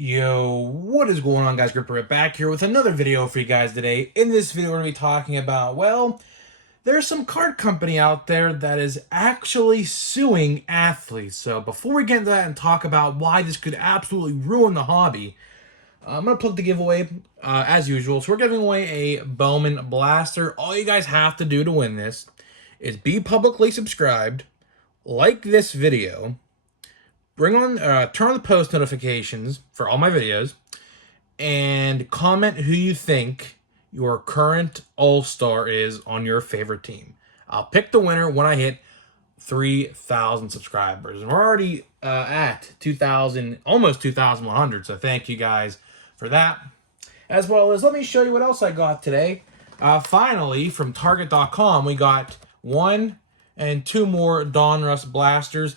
Yo, what is going on, guys? Gripper back here with another video for you guys today. In this video, we're going to be talking about, well, there's some card company out there that is actually suing athletes. So before we get into that and talk about why this could absolutely ruin the hobby, I'm going to plug the giveaway as usual. So we're giving away a Bowman Blaster. All you guys have to do to win this is be publicly subscribed, like this video, turn on the post notifications for all my videos, and comment who you think your current all-star is on your favorite team. I'll pick the winner when I hit 3,000 subscribers. And we're already at 2,000, almost 2,100, so thank you guys for that. As well as, let me show you what else I got today. Finally, from Target.com, we got 1 and 2 more Donruss Blasters.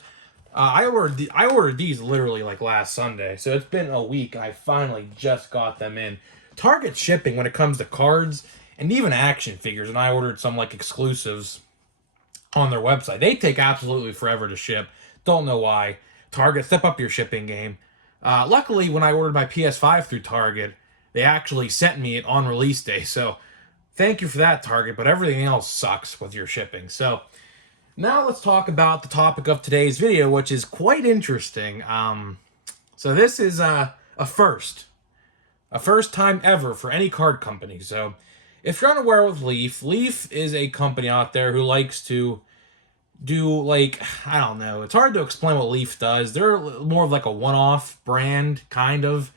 I ordered these literally like last Sunday, so it's been a week. I finally just got them in. Target shipping when it comes to cards and even action figures, and I ordered some like exclusives on their website. They take absolutely forever to ship. Don't know why. Target, step up your shipping game. Luckily, when I ordered my PS5 through Target, they actually sent me it on release day, so thank you for that, Target, but everything else sucks with your shipping. So now let's talk about the topic of today's video, which is quite interesting. So this is a first time ever for any card company. So if you're unaware of Leaf, Leaf is a company out there who likes to do, like, I don't know, it's hard to explain what Leaf does. They're more of like a one-off brand, kind of.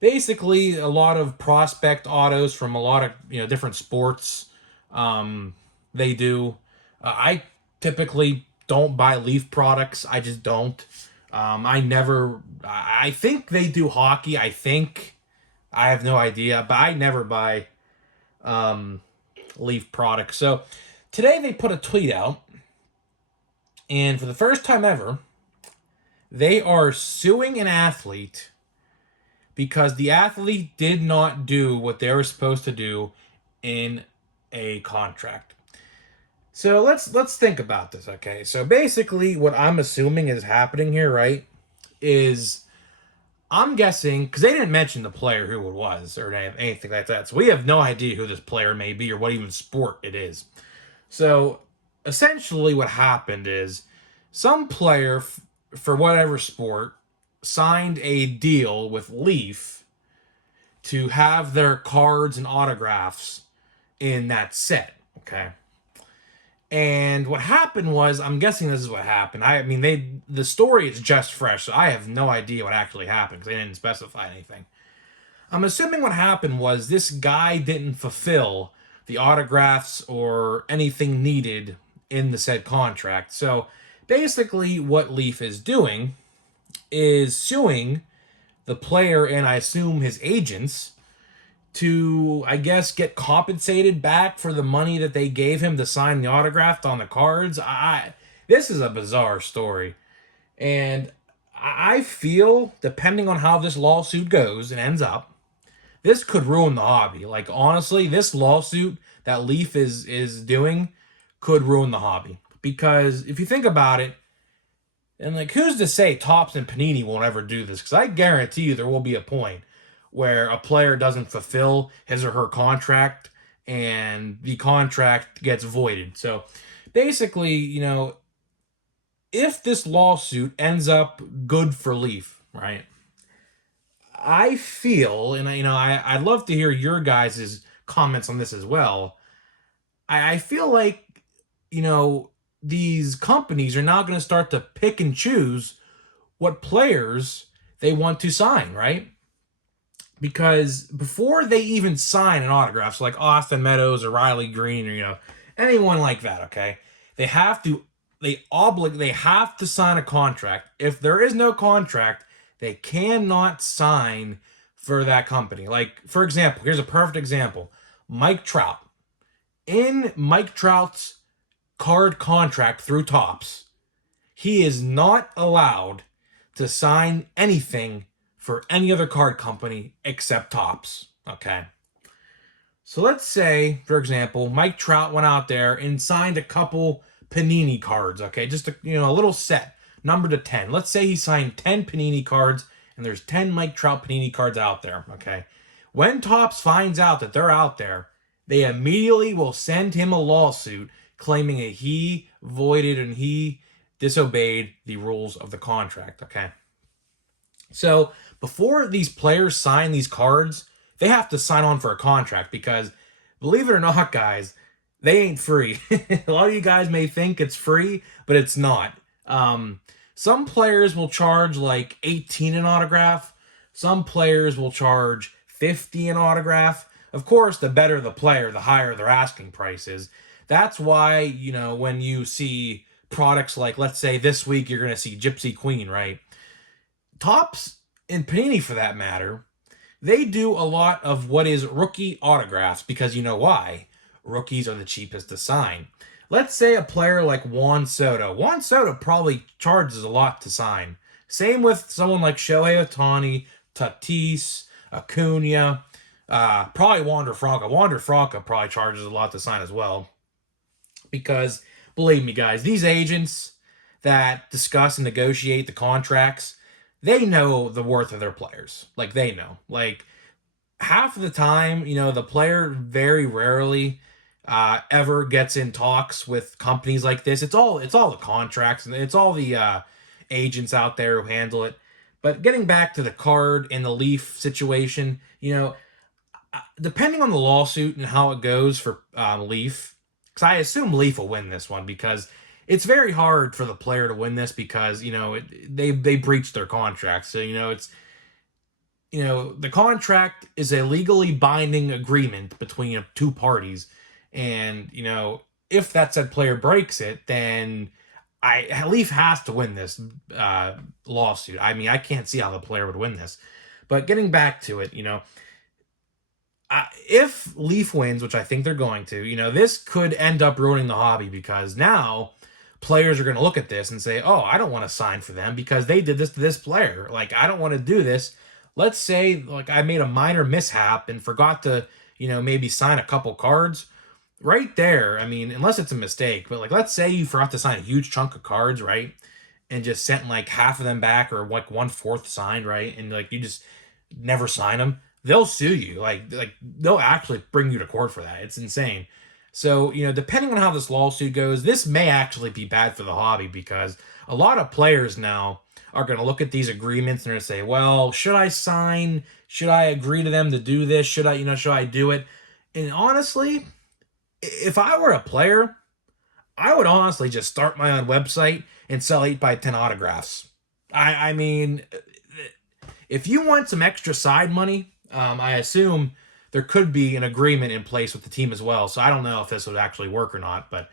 Basically, a lot of prospect autos from a lot of, different sports. They do. I typically don't buy Leaf products. I just don't. I think they do hockey. I have no idea, but I never buy Leaf products. So today they put a tweet out, and for the first time ever, they are suing an athlete because the athlete did not do what they were supposed to do in a contract. So let's think about this, okay? So basically what I'm assuming is happening here, right, is I'm guessing, because they didn't mention the player who it was or anything like that, so we have no idea who this player may be or what even sport it is. So essentially what happened is some player, for whatever sport, signed a deal with Leaf to have their cards and autographs in that set, okay? And what happened was, I'm guessing this is what happened. The story is just fresh, so I have no idea what actually happened because they didn't specify anything. I'm assuming what happened was this guy didn't fulfill the autographs or anything needed in the said contract. So basically what Leaf is doing is suing the player and I assume his agents to, I guess, get compensated back for the money that they gave him to sign the autograph on the cards. This is a bizarre story. And I feel, depending on how this lawsuit goes and ends up, this could ruin the hobby. Like, honestly, this lawsuit that Leaf is doing could ruin the hobby. Because if you think about it, and like, who's to say Topps and Panini won't ever do this? Because I guarantee you there will be a point where a player doesn't fulfill his or her contract and the contract gets voided. So basically, if this lawsuit ends up good for Leaf, right? I feel, and I'd love to hear your guys' comments on this as well. I feel like, these companies are now going to start to pick and choose what players they want to sign, right? Because before they even sign an autograph, so like Austin Meadows or Riley Green or anyone like that, okay, they have to sign a contract. If there is no contract, they cannot sign for that company. Like, for example, here's a perfect example: Mike Trout. In Mike Trout's card contract through Topps, he is not allowed to sign anything for any other card company except Topps, okay? So let's say, for example, Mike Trout went out there and signed a couple Panini cards, okay? Just a little set, numbered to 10. Let's say he signed 10 Panini cards and there's 10 Mike Trout Panini cards out there, okay? When Topps finds out that they're out there, they immediately will send him a lawsuit claiming that he voided and he disobeyed the rules of the contract, okay? So before these players sign these cards, they have to sign on for a contract because, believe it or not, guys, they ain't free. A lot of you guys may think it's free, but it's not. Some players will charge like 18 an autograph. Some players will charge 50 an autograph. Of course, the better the player, the higher their asking price is. That's why, you know, when you see products like, let's say this week, you're going to see Gypsy Queen, right? Topps and Panini, for that matter, they do a lot of what is rookie autographs because you know why? Rookies are the cheapest to sign. Let's say a player like Juan Soto. Juan Soto probably charges a lot to sign. Same with someone like Shohei Ohtani, Tatis, Acuna, probably Wander Franco. Wander Franco probably charges a lot to sign as well. Because, believe me, guys, these agents that discuss and negotiate the contracts, they know the worth of their players. Like, they know. Like, half of the time, you know, the player very rarely ever gets in talks with companies like this. It's all the contracts and it's all the agents out there who handle it. But getting back to the card and the Leaf situation, you know, depending on the lawsuit and how it goes for Leaf, because I assume Leaf will win this one because it's very hard for the player to win this because, you know, they breached their contract. So, you know, it's, you know, the contract is a legally binding agreement between two parties. And, you know, if that said player breaks it, then Leaf has to win this lawsuit. I mean, I can't see how the player would win this. But getting back to it, you know, if Leaf wins, which I think they're going to, you know, this could end up ruining the hobby because now players are going to look at this and say, oh, I don't want to sign for them because they did this to this player. Like, I don't want to do this. Let's say, like, I made a minor mishap and forgot to, you know, maybe sign a couple cards. Right there, I mean, unless it's a mistake, but, like, let's say you forgot to sign a huge chunk of cards, right? And just sent, like, half of them back or, like, 1/4 signed, right? And, like, you just never sign them. They'll sue you. Like they'll actually bring you to court for that. It's insane. So, you know, depending on how this lawsuit goes, this may actually be bad for the hobby because a lot of players now are going to look at these agreements and they're going to say, well, should I sign? Should I agree to them to do this? Should I do it? And honestly, if I were a player, I would honestly just start my own website and sell 8x10 autographs. I mean, if you want some extra side money, I assume there could be an agreement in place with the team as well. So I don't know if this would actually work or not. But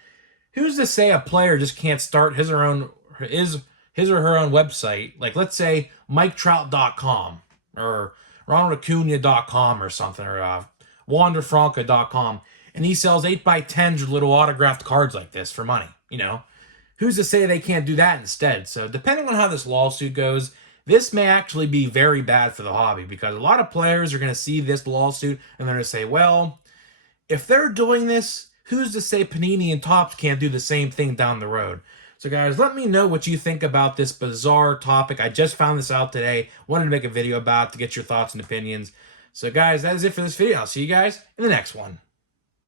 who's to say a player just can't start his or her own website? Like, let's say MikeTrout.com or RonaldAcuna.com or something, or WanderFranco.com, and he sells 8x10s little autographed cards like this for money. You know, who's to say they can't do that instead? So depending on how this lawsuit goes, this may actually be very bad for the hobby because a lot of players are going to see this lawsuit and they're going to say, well, if they're doing this, who's to say Panini and Topps can't do the same thing down the road? So guys, let me know what you think about this bizarre topic. I just found this out today. Wanted to make a video about it to get your thoughts and opinions. So guys, that is it for this video. I'll see you guys in the next one.